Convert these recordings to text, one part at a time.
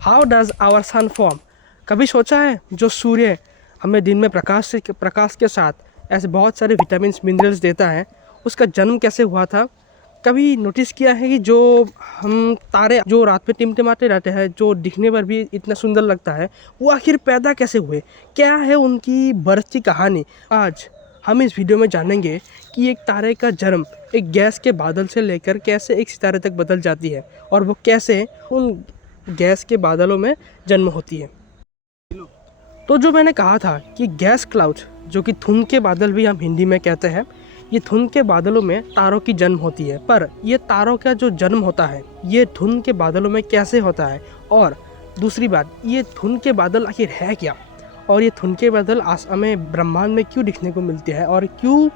How does our sun form? कभी सोचा है जो सूर्य हमें दिन में प्रकाश के साथ ऐसे बहुत सारे विटामिन मिनरल्स देता है, उसका जन्म कैसे हुआ था? कभी नोटिस किया है कि जो हम तारे जो रात में टिमटिमाते रहते हैं, जो दिखने पर भी इतना सुंदर लगता है, वो आखिर पैदा कैसे हुए? क्या है उनकी बर्थ की कहानी? आज हम इस वीडियो में जानेंगे कि एक तारे का जन्म एक गैस के बादल से लेकर कैसे एक सितारे तक बदल जाती है और वो कैसे उन गैस के बादलों में जन्म होती है। तो जो मैंने कहा था कि गैस क्लाउड, जो कि धुंध के बादल भी हम हिंदी में कहते हैं, ये धुंध के बादलों में तारों की जन्म होती है। पर ये तारों का जो जन्म होता है ये धुंध के बादलों में कैसे होता है, और दूसरी बात, ये धुंध के बादल आखिर है क्या, और ये धुंध के बादल हमें ब्रह्मांड में क्यों दिखने को मिलते हैं और क्यों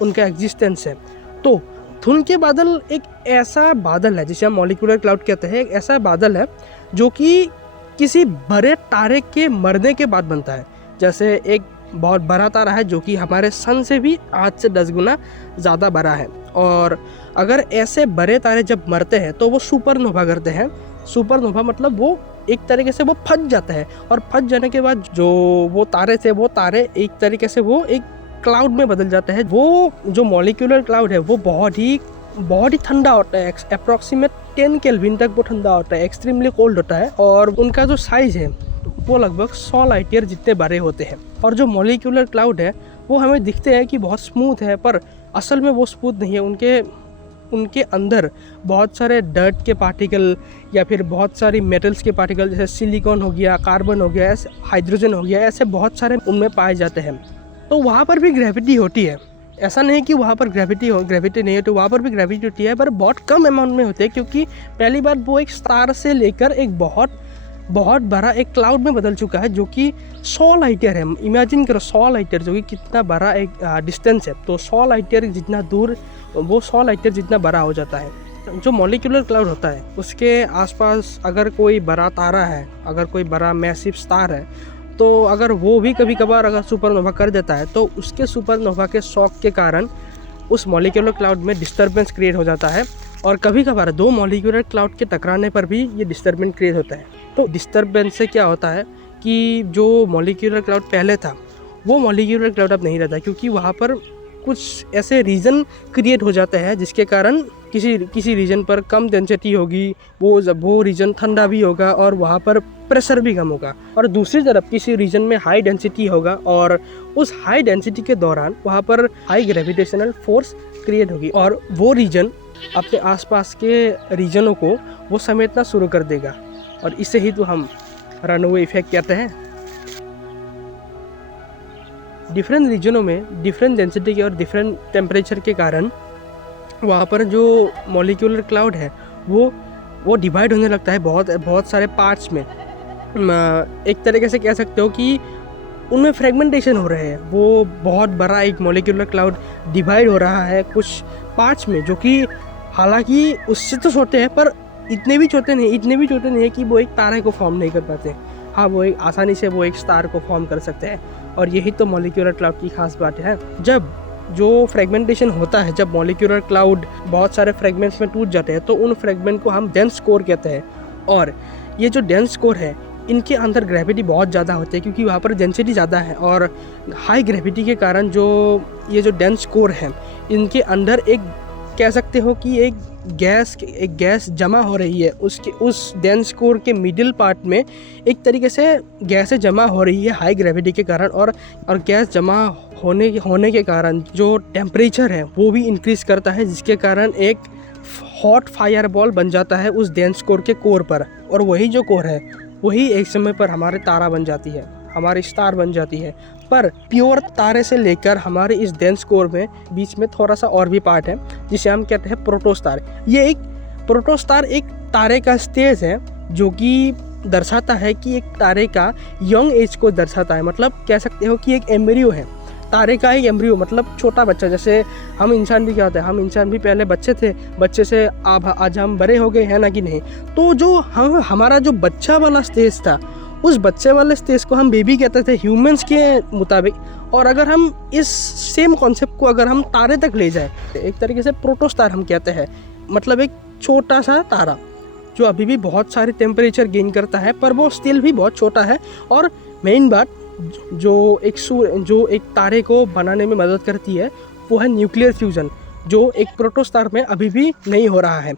उनका एग्जिस्टेंस है। तो धुंध के बादल एक ऐसा बादल है जिसे हम मॉलिक्यूलर क्लाउड कहते हैं। एक ऐसा बादल है जो कि किसी बड़े तारे के मरने के बाद बनता है। जैसे एक बहुत बड़ा तारा है जो कि हमारे सन से भी 8 से 10 गुना ज़्यादा बड़ा है, और अगर ऐसे बड़े तारे जब मरते हैं तो वो सुपरनोवा करते हैं। सुपरनोवा मतलब वो एक तरीके से वो फट जाता है, और फट जाने के बाद जो वो तारे थे वो तारे एक तरीके से वो एक क्लाउड में बदल जाता है। वो जो मॉलिक्यूलर क्लाउड है वो बहुत ही ठंडा होता है। अप्रॉक्सीमेट 10 केल्विन तक वो ठंडा होता है, एक्सट्रीमली कोल्ड होता है, और उनका जो साइज है वो लगभग 100 लाइट ईयर जितने बड़े होते हैं। और जो मॉलिक्यूलर क्लाउड है वो हमें दिखते हैं कि बहुत स्मूथ है, पर असल में वो स्मूथ नहीं है। उनके अंदर बहुत सारे डर्ट के पार्टिकल या फिर बहुत सारी मेटल्स के पार्टिकल, जैसे सिलिकॉन हो गया, कार्बन हो गया, ऐसे हाइड्रोजन हो गया, ऐसे बहुत सारे उनमें पाए जाते हैं। तो वहाँ पर भी ग्रेविटी होती है। ऐसा नहीं कि वहाँ पर ग्रेविटी नहीं होती, वहाँ पर भी ग्रेविटी होती है, पर बहुत कम अमाउंट में होती है, क्योंकि पहली बार वो एक स्टार से लेकर एक बहुत बड़ा एक क्लाउड में बदल चुका है, जो कि 100 लाइट ईयर है। इमेजिन करो 100 लाइट ईयर, जो कि कितना बड़ा एक डिस्टेंस है। तो 100 लाइट ईयर जितना दूर, वो 100 लाइट ईयर जितना बड़ा हो जाता है। जो मॉलिक्यूलर क्लाउड होता है उसके आसपास अगर कोई बड़ा तारा है, अगर कोई बड़ा मैसिव स्टार है, तो अगर वो भी कभी कभार अगर सुपरनोवा कर देता है तो उसके सुपरनोवा के शॉक के कारण उस मॉलिक्यूलर क्लाउड में डिस्टर्बेंस क्रिएट हो जाता है, और कभी कभार 2 मॉलिक्यूलर क्लाउड के टकराने पर भी ये डिस्टर्बेंस क्रिएट होता है। तो डिस्टर्बेंस से क्या होता है कि जो मॉलिक्यूलर क्लाउड पहले था वो मॉलिक्यूलर क्लाउड अब नहीं रहता, क्योंकि वहाँ पर कुछ ऐसे रीजन क्रिएट हो जाते हैं जिसके कारण किसी रीजन पर कम डेंसिटी होगी, वो रीजन ठंडा भी होगा और वहाँ पर प्रेशर भी कम होगा, और दूसरी तरफ किसी रीजन में हाई डेंसिटी होगा, और उस हाई डेंसिटी के दौरान वहाँ पर हाई ग्रेविटेशनल फोर्स क्रिएट होगी, और वो रीजन अपने आसपास के रीजनों को वो समेटना शुरू कर देगा, और इसे ही तो हम रनअवे इफेक्ट कहते हैं। डिफरेंट रीजनों में डिफरेंट डेंसिटी के और डिफरेंट टेम्परेचर के कारण वहाँ पर जो मॉलिक्यूलर क्लाउड है वो डिवाइड होने लगता है बहुत सारे पार्ट्स में। एक तरीके से कह सकते हो कि उनमें फ्रेगमेंटेशन हो रहे हैं। वो बहुत बड़ा एक मॉलिक्यूलर क्लाउड डिवाइड हो रहा है कुछ पार्ट्स में, जो कि हालांकि उससे तो छोटे हैं, पर इतने भी छोटे नहीं है कि वो एक तारे को फॉर्म नहीं कर पाते। हाँ, वो एक आसानी से वो एक स्टार को फॉर्म कर सकते हैं, और यही तो मॉलिक्यूलर क्लाउड की खास बात है। जब जो फ्रेगमेंटेशन होता है, जब मॉलिक्यूलर क्लाउड बहुत सारे फ्रेगमेंट्स में टूट जाते हैं, तो उन फ्रेगमेंट को हम डेंस कोर कहते हैं। और ये जो डेंस कोर है, इनके अंदर ग्रेविटी बहुत ज़्यादा होती है, क्योंकि वहाँ पर डेंसिटी ज़्यादा है, और हाई ग्रेविटी के कारण जो ये जो डेंस कोर है, इनके अंदर एक कह सकते हो कि एक गैस जमा हो रही है। उस डेंस कोर के मिडिल पार्ट में एक तरीके से गैसें जमा हो रही है हाई ग्रेविटी के कारण, और गैस जमा होने के कारण जो टेम्परेचर है वो भी इंक्रीज़ करता है, जिसके कारण एक हॉट फायर बॉल बन जाता है उस डेंस कोर के कोर पर, और वही जो कोर है वही एक समय पर हमारे तारा बन जाती है, हमारी स्टार बन जाती है। पर प्योर तारे से लेकर हमारे इस डेंस कोर में बीच में थोड़ा सा और भी पार्ट है जिसे हम कहते हैं प्रोटोस्टार। ये एक प्रोटोस्टार एक तारे का स्टेज है जो कि दर्शाता है कि एक तारे का यंग एज को दर्शाता है। मतलब कह सकते हो कि एक एम्ब्रियो है, तारे का एक एम्ब्रियो, मतलब छोटा बच्चा। जैसे हम इंसान भी क्या होता है, हम इंसान भी पहले बच्चे थे, बच्चे से आज हम बड़े हो गए हैं ना कि नहीं। तो जो हमारा जो बच्चा वाला स्टेज था, उस बच्चे वाले स्टेज को हम बेबी कहते थे ह्यूमंस के मुताबिक। और अगर हम इस सेम कॉन्सेप्ट को अगर हम तारे तक ले जाए, एक तरीके से प्रोटोस्टार हम कहते हैं, मतलब एक छोटा सा तारा। जो अभी भी बहुत सारे टेम्परेचर गेन करता है, पर वो स्टिल भी बहुत छोटा है। और मेन बात जो एक तारे को बनाने में मदद करती है वो है न्यूक्लियर फ्यूज़न, जो एक प्रोटोस्टार में अभी भी नहीं हो रहा है।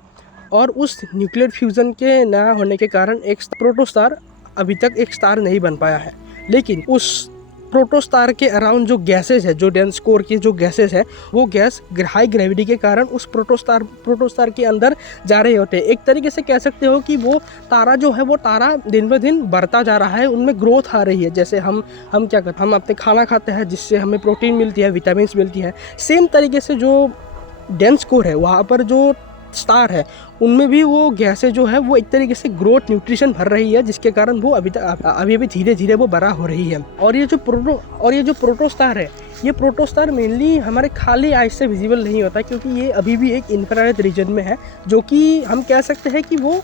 और उस न्यूक्लियर फ्यूज़न के ना होने के कारण एक प्रोटोस्टार अभी तक एक स्टार नहीं बन पाया है। लेकिन उस प्रोटोस्टार के अराउंड जो गैसेस है, जो डेंस कोर की जो गैसेस है, वो गैस हाई ग्रेविटी के कारण उस प्रोटोस्टार के अंदर जा रहे होते हैं। एक तरीके से कह सकते हो कि वो तारा जो है, वो तारा दिन ब दिन बढ़ता जा रहा है, उनमें ग्रोथ आ रही है। जैसे हम क्या करते हैं, हम अपने खाना खाते हैं जिससे हमें प्रोटीन मिलती है, विटामिन मिलती है। सेम तरीके से जो डेंस कोर है, वहाँ पर जो स्टार है, उनमें भी वो गैसें जो है वो एक तरीके से ग्रोथ न्यूट्रिशन भर रही है, जिसके कारण वो अभी धीरे धीरे वो बड़ा हो रही है। और ये जो प्रोटोस्टार है, ये प्रोटोस्टार मेनली हमारे खाली आइज से विजिबल नहीं होता, क्योंकि ये अभी भी एक इंफ्रारेड रीजन में है, जो कि हम कह सकते हैं कि वो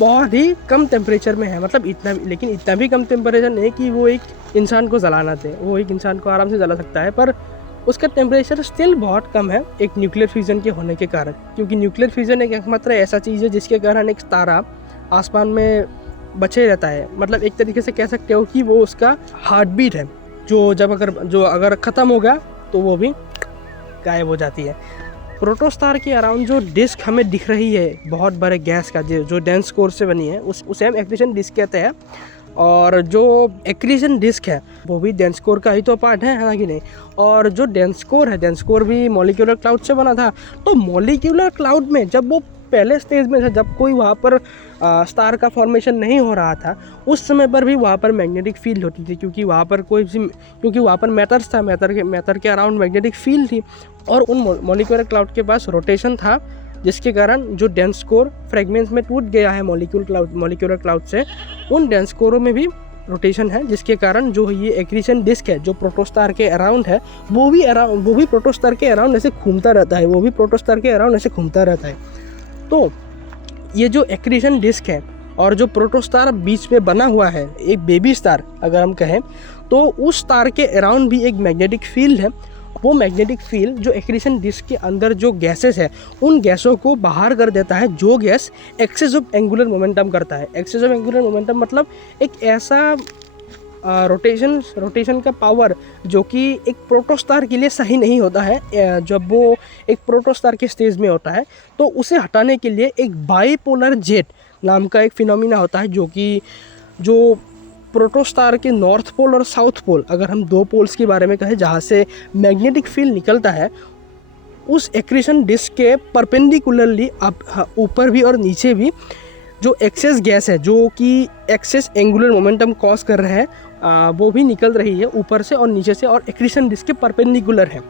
बहुत ही कम टेम्परेचर में है। मतलब इतना भी कम टेम्परेचर नहीं कि वो एक इंसान को जलाना दे, वो एक इंसान को आराम से जला सकता है, पर उसका टेम्परेचर स्टिल बहुत कम है एक न्यूक्लियर फ्यूज़न के होने के कारण। क्योंकि न्यूक्लियर फ्यूज़न एक एकमात्र ऐसा चीज़ है जिसके कारण एक तारा आसमान में बचे रहता है। मतलब एक तरीके से कह सकते हो कि वो उसका हार्ट बीट है, जो अगर ख़त्म हो गया तो वो भी गायब हो जाती है। प्रोटोस्टार के अराउंड जो डिस्क हमें दिख रही है बहुत बड़े गैस का, जो डेंस कोर से बनी है, उसे हम एक्रीशन डिस्क कहते हैं। और जो एक्रीशन डिस्क है वो भी डेंस कोर का ही तो पार्ट है ना कि नहीं। और जो डेंस कोर है, डेंस कोर भी मॉलिक्यूलर क्लाउड से बना था। तो मॉलिक्यूलर क्लाउड में जब वो पहले स्टेज में था, जब कोई वहाँ पर स्टार का फॉर्मेशन नहीं हो रहा था, उस समय पर भी वहाँ पर मैग्नेटिक फील्ड होती थी, क्योंकि वहाँ पर मैटर्स था, मैटर के अराउंड मैग्नेटिक फील्ड थी। और उन मॉलिक्यूलर क्लाउड के पास रोटेशन था, जिसके कारण जो डेंस कोर फ्रेगमेंट्स में टूट गया है मॉलिक्यूलर क्लाउड से, उन डेंस कोरों में भी रोटेशन है, जिसके कारण जो ये एक्रीशन डिस्क है जो प्रोटोस्टार के अराउंड है, वो भी प्रोटोस्टार के अराउंड ऐसे घूमता रहता है। तो ये जो एक्रीशन डिस्क है और जो प्रोटोस्टार बीच में बना हुआ है, एक बेबी स्टार अगर हम कहें, तो उस स्टार के अराउंड भी एक मैग्नेटिक फील्ड है। वो मैग्नेटिक फील्ड जो एक्रीशन डिस्क के अंदर जो गैसेस है, उन गैसों को बाहर कर देता है, जो gas axis of angular momentum करता है। एक्सेस ऑफ एंगुलर मोमेंटम मतलब एक ऐसा रोटेशन का पावर जो कि एक प्रोटोस्टार के लिए सही नहीं होता है। जब वो एक प्रोटोस्टार के स्टेज में होता है, तो उसे हटाने के लिए एक बाइपोलर जेट नाम का एक फिनोमिना होता है, जो प्रोटोस्टार के नॉर्थ पोल और साउथ पोल, अगर हम दो पोल्स के बारे में कहें जहाँ से मैग्नेटिक फील्ड निकलता है, उस एक्रीशन डिस्क के परपेंडिकुलरली ऊपर भी और नीचे भी जो एक्सेस गैस है, जो कि एक्सेस एंगुलर मोमेंटम कॉज कर रहे हैं, वो भी निकल रही है ऊपर से और नीचे से, और एक्रीशन डिस्क के परपेंडिकुलर है।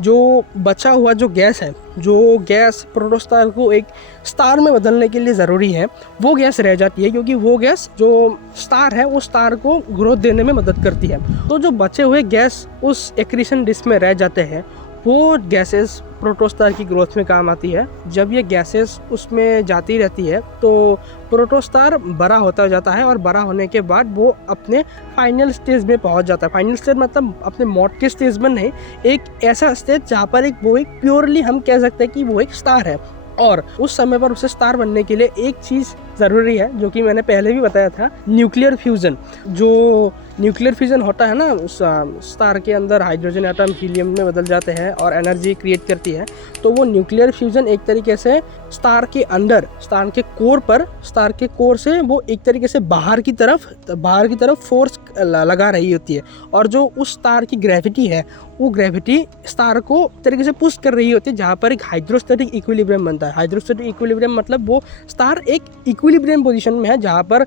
जो बचा हुआ जो गैस है, जो गैस प्रोटोस्टार को एक स्टार में बदलने के लिए ज़रूरी है, वो गैस रह जाती है, क्योंकि वो गैस जो स्टार है, वो स्टार को ग्रोथ देने में मदद करती है। तो जो बचे हुए गैस उस एक्रीशन डिस्क में रह जाते हैं, वो गैसेस प्रोटोस्टार की ग्रोथ में काम आती है। जब ये गैसेस उसमें जाती रहती है, तो प्रोटोस्टार बड़ा होता जाता है, और बड़ा होने के बाद वो अपने फाइनल स्टेज में पहुंच जाता है। फाइनल स्टेज मतलब अपने मौत के स्टेज में नहीं, एक ऐसा स्टेज जहाँ पर वो एक प्योरली हम कह सकते हैं कि वो एक स्टार है। और उस समय पर उसे स्टार बनने के लिए एक चीज़ ज़रूरी है, जो कि मैंने पहले भी बताया था, न्यूक्लियर फ्यूज़न। जो न्यूक्लियर फ्यूज़न होता है ना, उस स्टार के अंदर हाइड्रोजन एटम हीलियम में बदल जाते हैं और एनर्जी क्रिएट करती है। तो वो न्यूक्लियर फ्यूज़न एक तरीके से स्टार के अंदर, स्टार के कोर से वो एक तरीके से बाहर की तरफ फोर्स लगा रही होती है। और जो उस स्टार की ग्रेविटी है, वो ग्रेविटी स्टार को तरीके से पुश कर रही होती है, जहाँ पर एक हाइड्रोस्टैटिक इक्विलिब्रियम बनता है। हाइड्रोस्टैटिक इक्विलिब्रियम मतलब वो स्टार एक इक्विलिब्रियम पोजीशन में है, जहाँ पर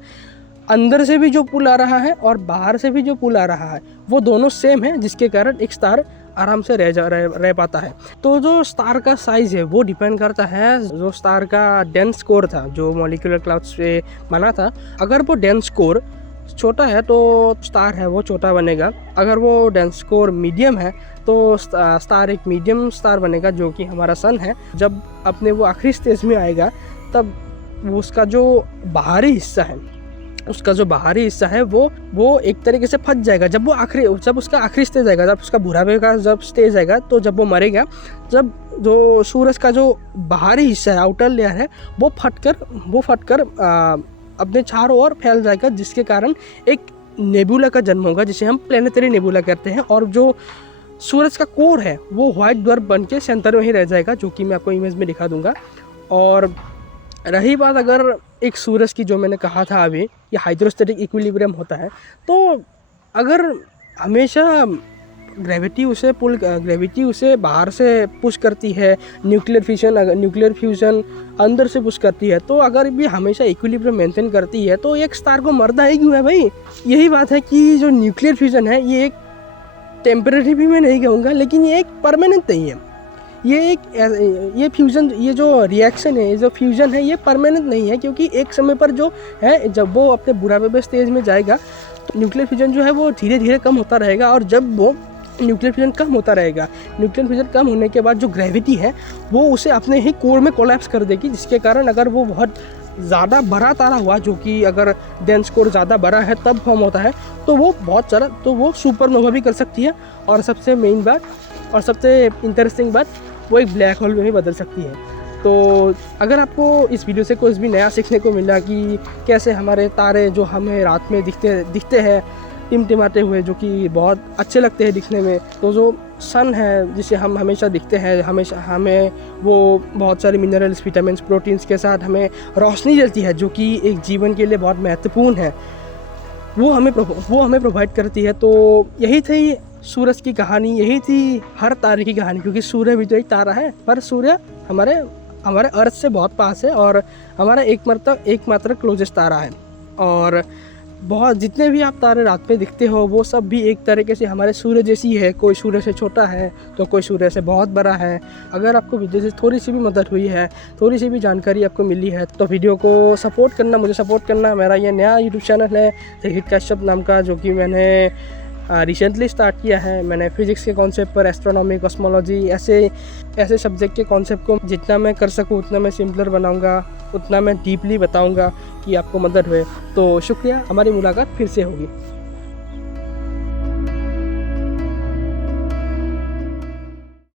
अंदर से भी जो पुल आ रहा है और बाहर से भी जो पुल आ रहा है, वो दोनों सेम है, जिसके कारण एक स्टार आराम से रह पाता है। तो जो स्टार का साइज़ है वो डिपेंड करता है जो स्टार का डेंस कोर था, जो मॉलिक्यूलर क्लाउड्स से बना था। अगर वो डेंस कोर छोटा है तो स्टार है वो छोटा बनेगा। अगर वो डेंस कोर मीडियम है तो स्टार एक मीडियम स्टार बनेगा, जो कि हमारा सन है। जब अपने वो आखिरी स्टेज में आएगा, तब वो उसका जो बाहरी हिस्सा है, उसका जो बाहरी हिस्सा है वो एक तरीके से फट जाएगा जब उसका आखिरी स्टेज आएगा, जब उसका बुढ़ापे का जब स्टेज आएगा, तो जब वो मरेगा, जब जो सूरज का जो बाहरी हिस्सा है, आउटर लेयर है, वो फटकर अपने चारों ओर फैल जाएगा, जिसके कारण एक नेबुला का जन्म होगा, जिसे हम प्लेनेटरी नेबुला कहते हैं। और जो सूरज का कोर है वो व्हाइट ड्वार्फ बन के सेंटर में ही रह जाएगा, जो कि मैं आपको इमेज में दिखा दूंगा। और रही बात अगर एक सूरज की, जो मैंने कहा था अभी, ये हाइड्रोस्टैटिक इक्विलिब्रियम होता है, तो अगर हमेशा ग्रेविटी उसे बाहर से पुश करती है, न्यूक्लियर फ्यूजन अंदर से पुश करती है, तो अगर भी हमेशा इक्विलिब्रियम मेंटेन करती है तो एक स्टार को मरना ही क्यों है भाई। यही बात है कि जो न्यूक्लियर फ्यूजन है ये एक टेम्परेरी भी मैं नहीं कहूँगा, लेकिन ये एक परमानेंट नहीं है। ये फ्यूजन, ये जो रिएक्शन है, ये जो फ्यूजन है, ये परमानेंट नहीं है, क्योंकि एक समय पर जो है, जब वो अपने बुढ़ापे स्टेज में जाएगा तो न्यूक्लियर फ्यूजन जो है वो धीरे धीरे कम होता रहेगा। और जब वो न्यूक्लियर फ्यूजन कम होता रहेगा, न्यूक्लियर फ्यूजन कम होने के बाद जो ग्रेविटी है वो उसे अपने ही कोर में कोलैप्स कर देगी, जिसके कारण अगर वो बहुत ज़्यादा बड़ा तारा हुआ, जो कि अगर डेंस कोर ज़्यादा बड़ा है तब फॉर्म होता है, तो वो सुपरनोवा भी कर सकती है। और सबसे मेन बात और सबसे इंटरेस्टिंग बात, वो एक ब्लैक होल में भी बदल सकती है। तो अगर आपको इस वीडियो से कुछ भी नया सीखने को मिला कि कैसे हमारे तारे जो हमें रात में दिखते हैं टिमटिमाते हुए, जो कि बहुत अच्छे लगते हैं दिखने में, तो जो सन है जिसे हम हमेशा दिखते हैं, हमेशा हमें वो बहुत सारे मिनरल्स, विटामिन्स, प्रोटीन्स के साथ हमें रोशनी देती है, जो कि एक जीवन के लिए बहुत महत्वपूर्ण है, वो हमें प्रोवाइड करती है। तो यही थी सूरज की कहानी, यही थी हर तारे की कहानी, क्योंकि सूर्य भी तो एक तारा है, पर सूर्य हमारे अर्थ से बहुत पास है और हमारा एकमात्र क्लोजेस्ट तारा है। और बहुत जितने भी आप तारे रात में दिखते हो वो सब भी एक तरीके से हमारे सूर्य जैसी है। कोई सूर्य से छोटा है तो कोई सूर्य से बहुत बड़ा है। अगर आपको वीडियो से थोड़ी सी भी मदद हुई है, थोड़ी सी भी जानकारी आपको मिली है, तो वीडियो को सपोर्ट करना, मुझे सपोर्ट करना। मेरा ये नया यूट्यूब चैनल है हिट कश्यप नाम का, जो कि मैंने रिसेंटली स्टार्ट किया है। मैंने फिज़िक्स के कॉन्सेप्ट पर, एस्ट्रोनॉमी, कॉस्मोलॉजी, ऐसे सब्जेक्ट के कॉन्सेप्ट को जितना मैं कर सकूँ उतना मैं सिंपलर बनाऊँगा, उतना मैं डीपली बताऊँगा कि आपको मदद हुए। तो शुक्रिया, हमारी मुलाकात फिर से होगी।